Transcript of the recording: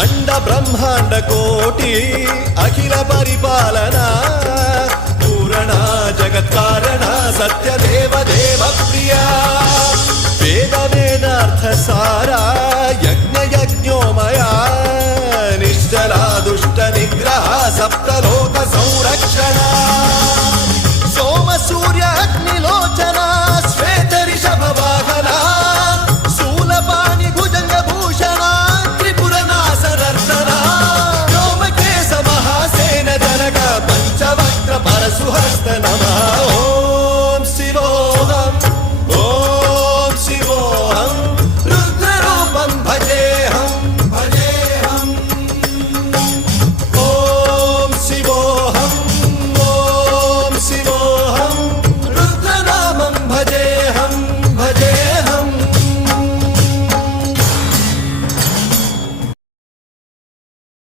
అండ బ్రహ్మాండ కోటి అఖిల పరిపాలన పూరణ జగత్కారణ సత్యదేవ దేవ ప్రియ వేద వేదార్థ సారా యజ్ఞ యజ్ఞోమయ